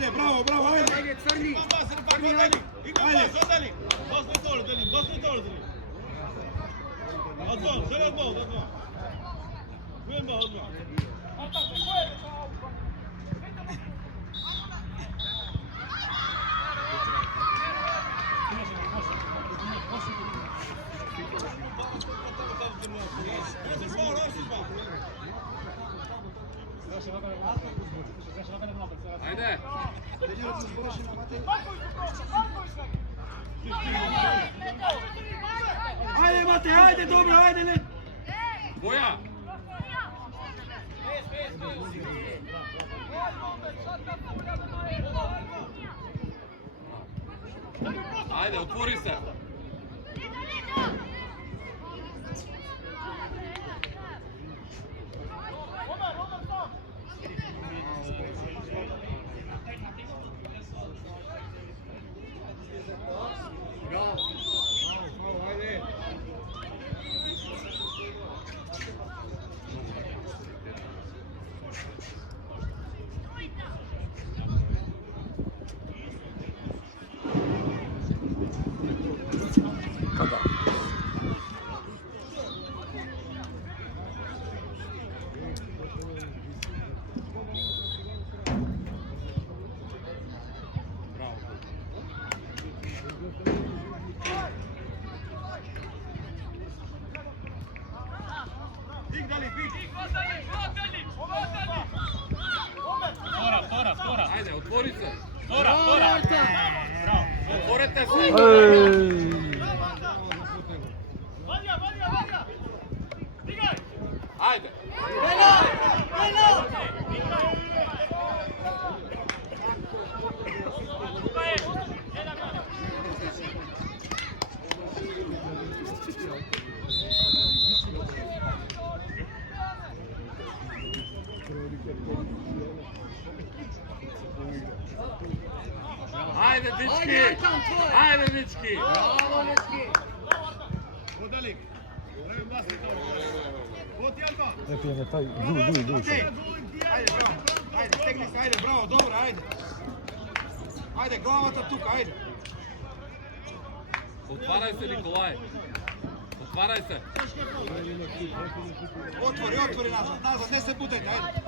Ajde, bravo, bravo, ajde! Ajde, crni! Ajde! Ajde! Ajde, Mate, ajde, dobro, ajde, ne! Boja! Ajde, otvori se! Kada? Tora! Ajde, otvori se! Tora! Otvorite se! Ajde! Ajde, dečki! Ajde, dečki! Bravo, dečki! Najprije na taj duša. Ajde, bravo, ajde, stegni se, ajde, bravo, dobro, ajde! Ajde, glavata tuka, ajde! Otvaraj se, Nikolaj! Otvaraj se! Otvori nazad, ne se budete, ajde!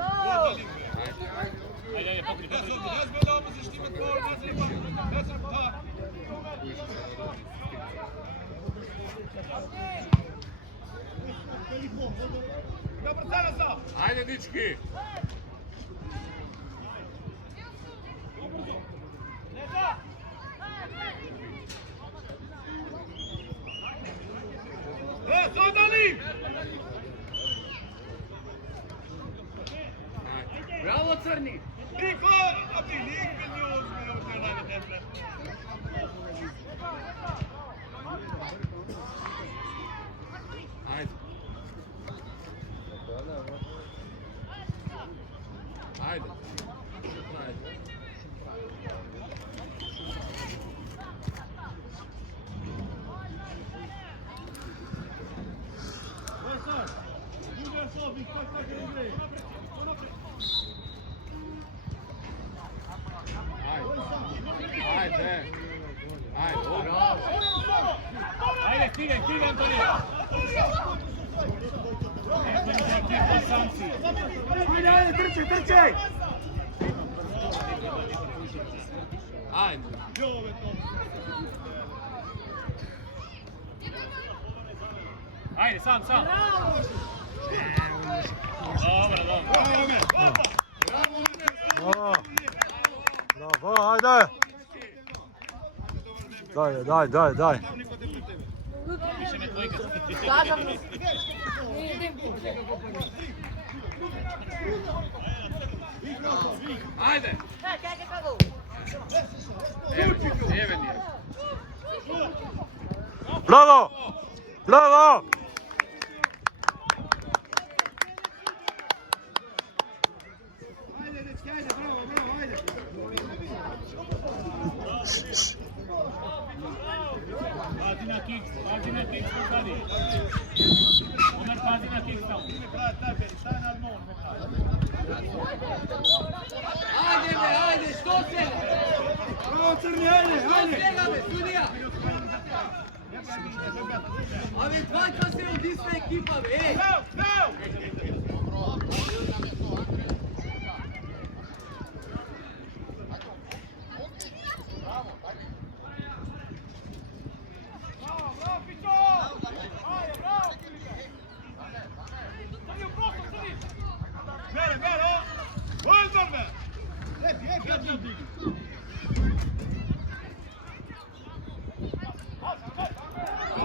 Ajde, pokri. Ajde, dečki! Bravo, crni! Ajde! Ajde! Ajde! Ajde, stigaj, Antonija! Ajde, trčaj! Ajde! Ajde, sam! Dobro! Bravo, ajde! Daj! Više ne tvojka. Ajde! Evo nije. Bravo! Ajde, dečki, ajde, bravo, ajde! Pazi na kiks pozadi. Omer, pazi na kiks tamo. Ajde, što se? crni, ajde, ajde! Abi, dvajka se od iste ekipa, ej! Bene, bene, oh! Guardame!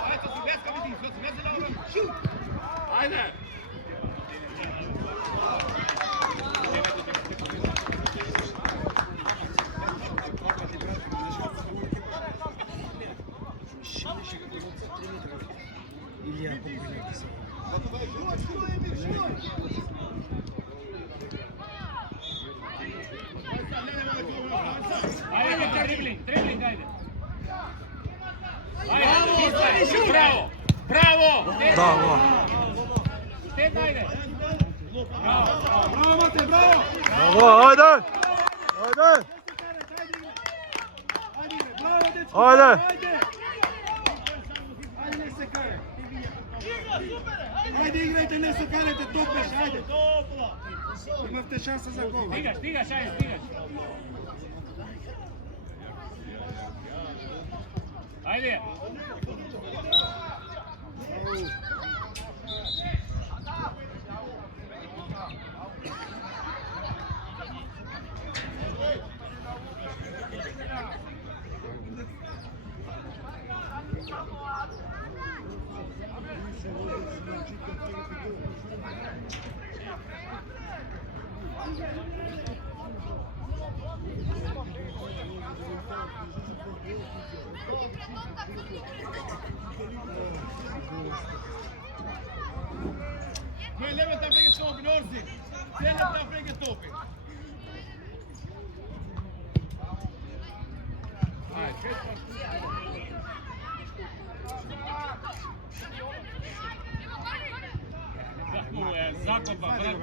Eto si veska vidi, što si vezila ovom, šut! Ajde! Ajde, dribling, ajde. Ajde, bravo! Bravo! Bravo. Ted, ajde. Bravo. Bravo, Mate, bravo! Bravo, ajde! Ajde! Bravo, dečki! Ajde! Ajde! Ajde, ne se kare! Ajde, igrajte, ne se karete, topeš, ajde! Imate šansa za gol. Stigaš, ajde, stigaš. Ajde. Nee, level daar vliegen stoppen, Noordzee. Level daar vliegen stoppen. Zakopa, bravo.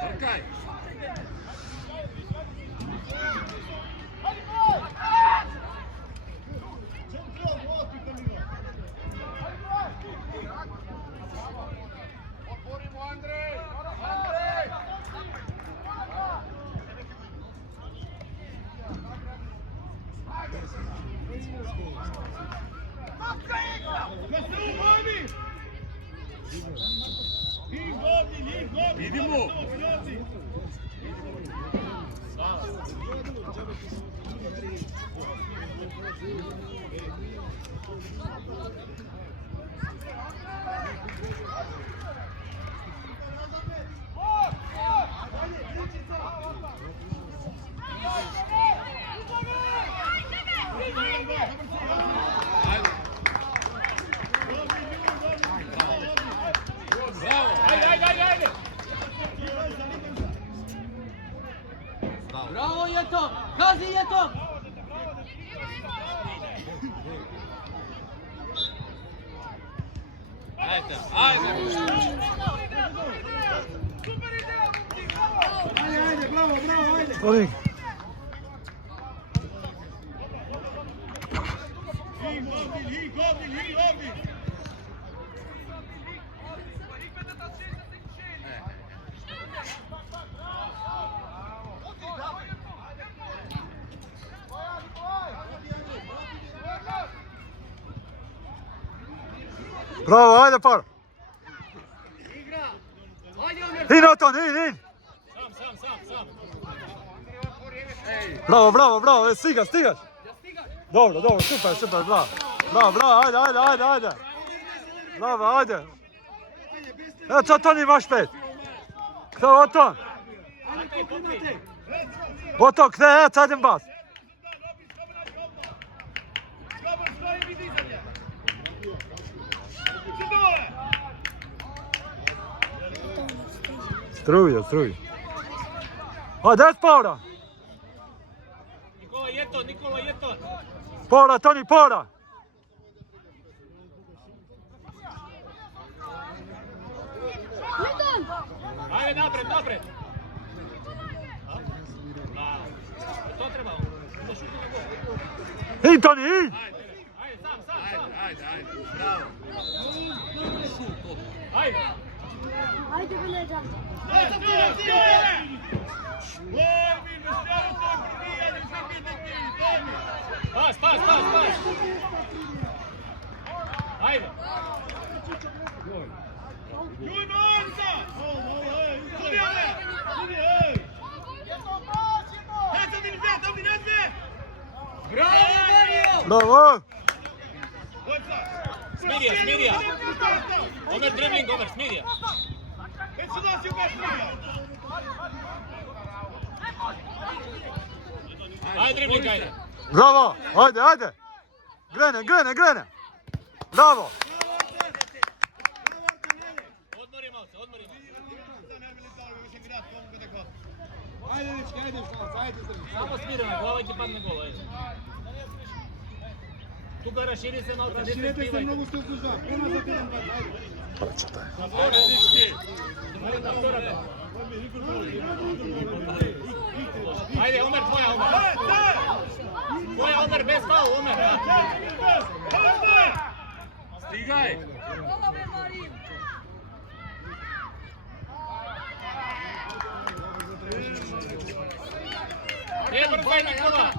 Trkaj! Idemo! Ajde! Bravo, Jetom! Gazi, Jetom! Ajde! Ajde, bravo, bravo, ajde! Stolik. Bravo, ajde par. Igra! Ajde, Omer! In Oton, in! Bravo, stigaš! Dobro, super, bravo, ajde! Bravo, ajde! Evo, Oton imaš 5! Kto Oton? Oton, kne, sad im bas! Struju. Ajde, Paura! Nikola Jeton. Paura, Toni, Paura! Ajde, napred! to treba. Da šuti na gol. Id, Toni, id! Ajde, sam. Ajde, bravo. Ajde. Ajde, Veleda. Pas. Ajde. Bravo, Mario! Bravo! Smidija. Omer dribling, smidija. Ajde dribling, ajde. Bravo! Ajde! Grene! Bravo! Odmori malo se. Ajde, dečki, ajde, ajde, Samo smirano, glava ti padne gol, ajde. Тука разшири се малко, не се Ширете се сбивайте. много сте отдужа. Према за 7 път, ajde. Працата е. Ajde, dečki. На втората. Ajde, Omer, tvoja, Omer. Tvoja, Omer, bez faul, Omer. Stigaj. Ne brzaj nikoga.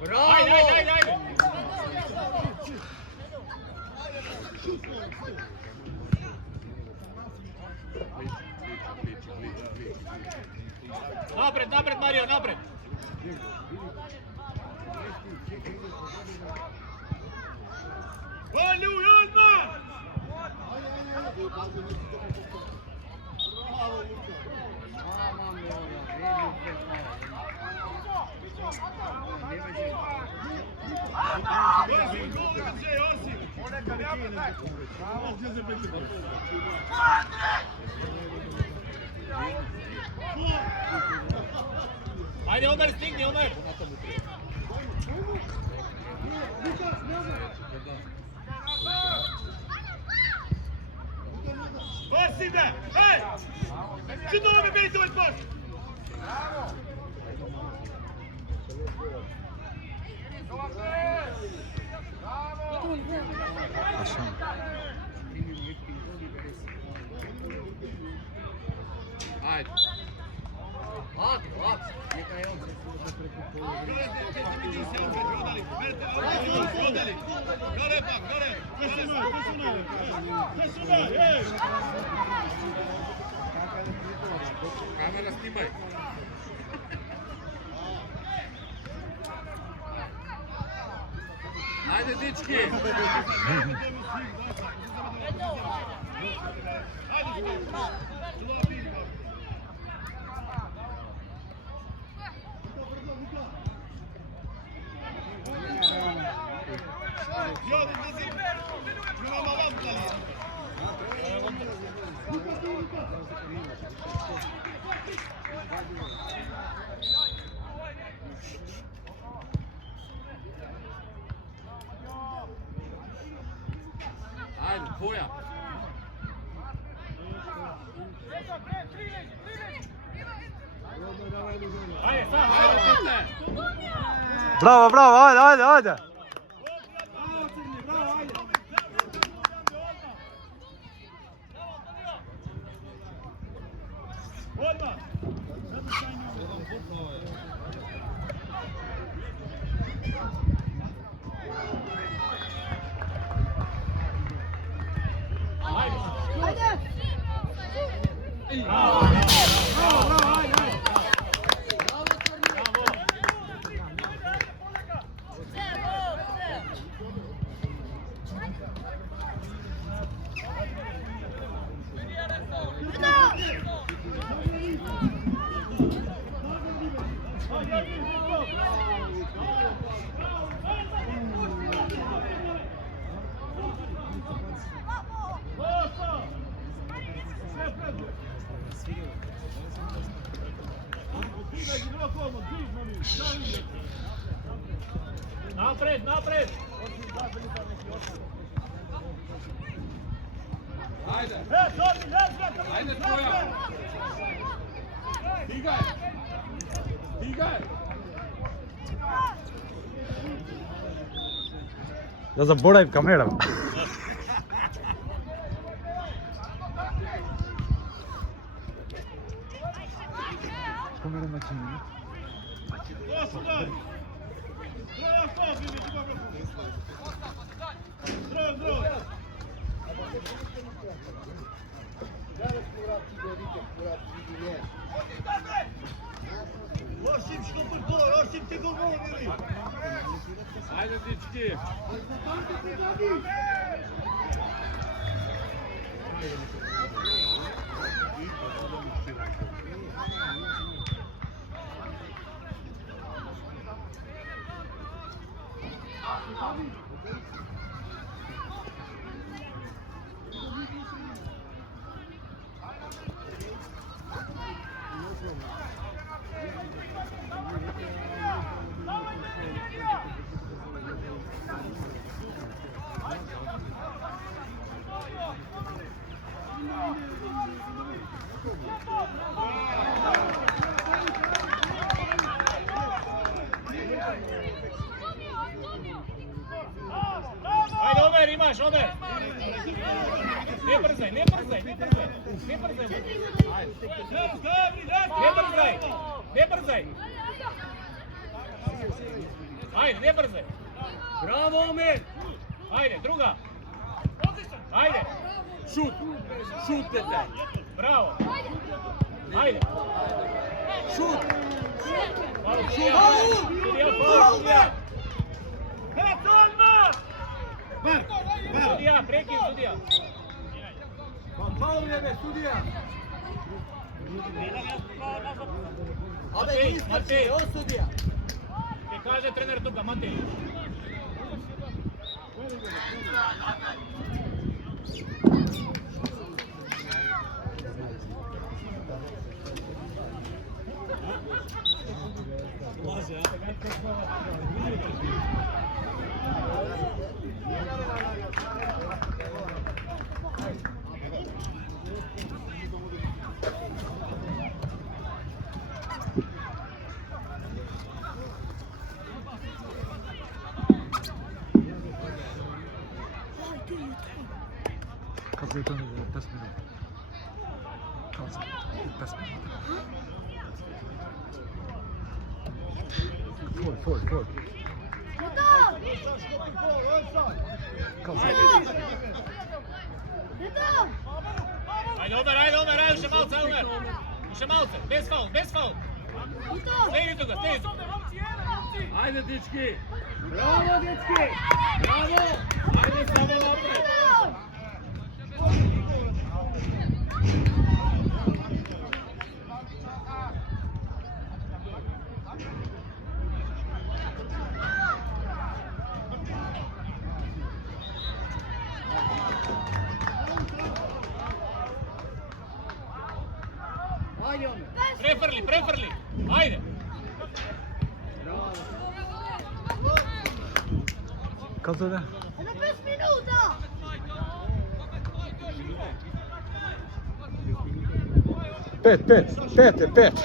Bravo! Ajde. Napred, Mario, napred. Ajde, Omer, stigni, Omer. Ajde. Lako. Neka je on se Kamera snimaj. Ajde, dečki. Ajde, tvoja. Ajde, sam. Bravo, ajde! Napred! Ajde. Ajde tvoja. Stigaj. Stigaj. Ja zaboravim kameram. Kamerama čini. Ajde, dečki. Ajde, Omer, imaš, Omer! Ne brzaj, ne brzaj, ne brzaj! Ne brzaj! Ne brzaj! Ne brzaj! Ajde, ne brzaj! Bravo, Omer! Ajde, druga! Ajde! Šut. Šutete. Bravo! Ajde! Šut. Sudija, sudija! Sudija, prekid sudija! Malo vrijeme, sudija! Matej, Matej! Evo sudija! Ti kaže trener tuka, Matej! Kako je to ne bilo? 10 minuta. Kako sam? 10 minuta. Tvoj. Kako sam? Ajde, Omer, še malce, Omer! Še malce, bez faul! Stej toga, stej! Ajde, dečki. Bravo, dečki! Bravo! Ajde, samo napred. Ajde, Omer! Prefrli! Ajde! Kako to ide? Za 5 minuta! Pet.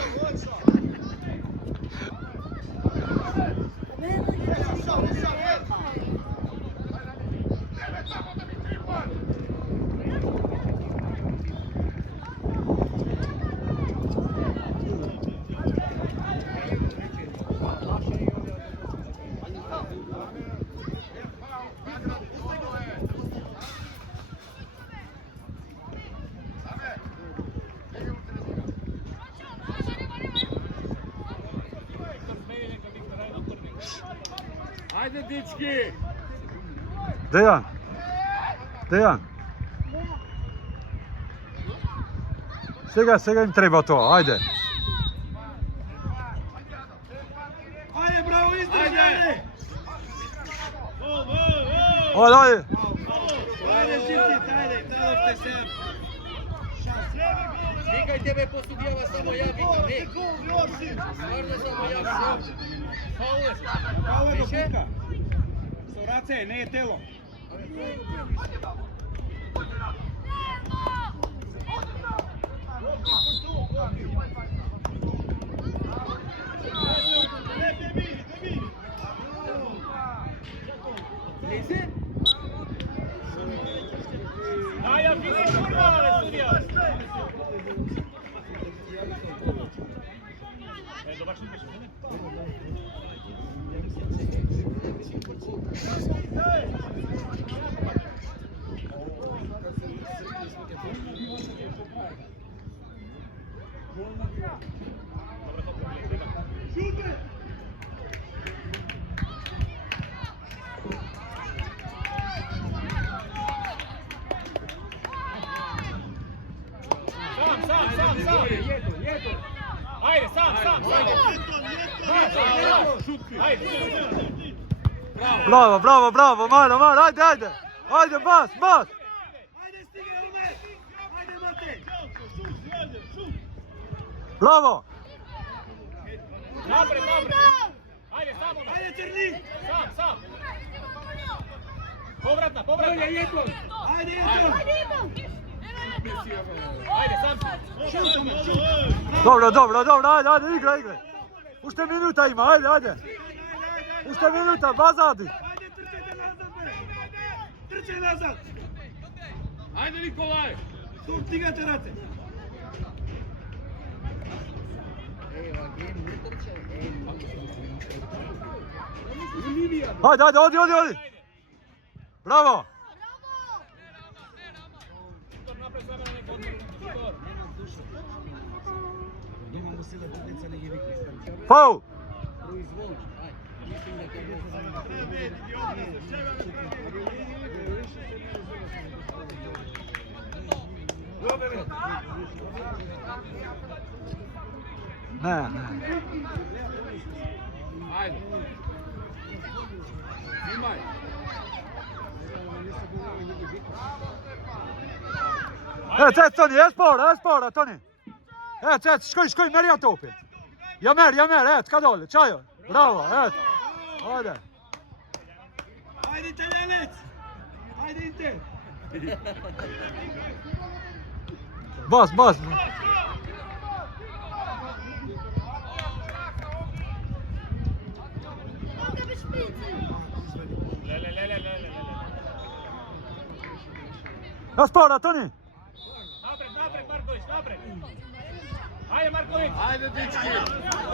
Ajde, dečki. Dejan. Сега им treba to, ajde. Ajde, bravo, izdrži, ajde! Ajde. Ajde, Živcic, ajde, dalo te se. Nikaj tebe posudijava samo ja, Vika, ne! Stvarno samo ja sam! Kao je do Više? kuka. Sa vrace, ne je telo. Maja, finiš kurva, studija! Dobar šut, Sam! Ajde, sam! Ajde! Bravo, Maro, ajde! Ajde, bas! Ajde, stigne Omer! Ajde, Matej! Bravo! Napred! Ajde, sam! Ajde, Crni! Sam! Povratna! Ajde, Jeton! Ajde, sam! Dobro, ajde, igraj! Ušte minuta ima, ajde! Ušte minuta, bazadi! Ajde, trčajte nazad! Ajde Nikolaj! Tu stigate rate! Ajde, odi! Bravo! Faul! Ne. Ajde! Snimaj! Cet, Toni, spara, Toni! Cet, skoj, merja to opet! Ja mer, ka dole, čajo! Bravo, ajde! Ajde, Italijanec! Ajde, Inter! Bas! Ja spara, Toni! Napred, Marković, napred! Ajde, Marković! Ajde dečki!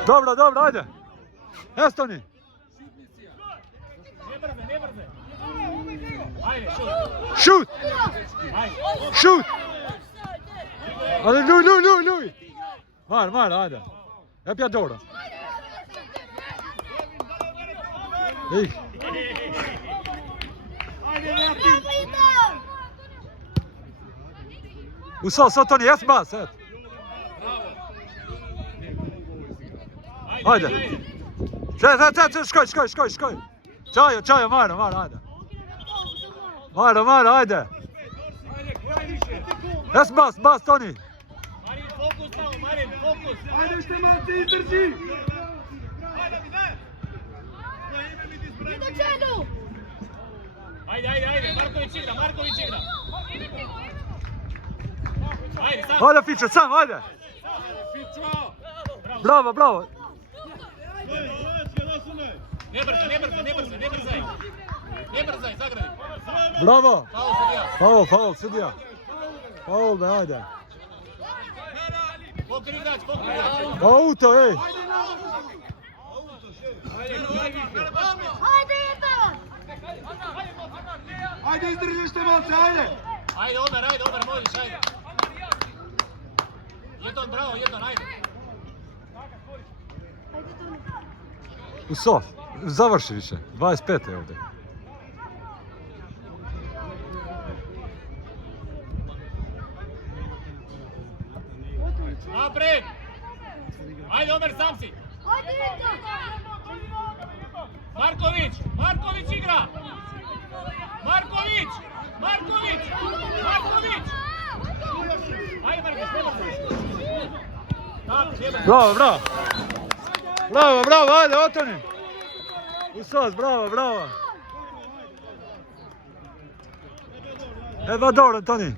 Dobro, ajde! Toni! Ne brze! Ajde, šut! Šut! Ajde! Šut! Ajde, luj! Mar, ajde! Ja pja dobro! Ej! Ajde, Martin! Uso, Toni, jes bas, Ajde! Skoj! Čajo, Maro, ajde! Maro, ajde! Jes bas, Toni! Marin, fokus tamo, fokus! Ajde, što Mati izdrži! Ajde, Marković igra! Ajde, sam! Ajde, Fičo, sam, ajde! Fičo! Bravo! Ne brzaj! Ne brzaj, zagradi! Bravo! Faul, sudija! Faul, sudija! Faul, ajde! Pokri igrač! Auto, ej! Ajde, izdrži što Malce, ajde! Ajde, Omer, možeš, ajde! Bravo, ajde! Uso, završi više, 25 je ovdje. Napred! Ajde, Omer, sam si! Marković igra! Marković! Ajde, Marković, Bravo, ajde, Otoni! Usos, bravo! Evo dobro, Toni!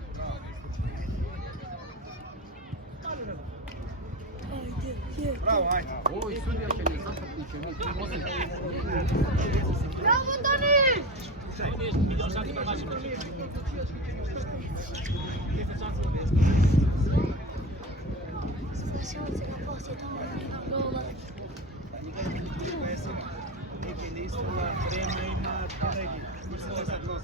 bravo, ajde. Ovo i sudija će ne zapatniće, mi ti možemo. Bravo, Toni! Ovo nije milion šansi promašiti. Završimo se na poslije tamo gola. Niti nisu na vreme ima kolegi. Mislim da sad to.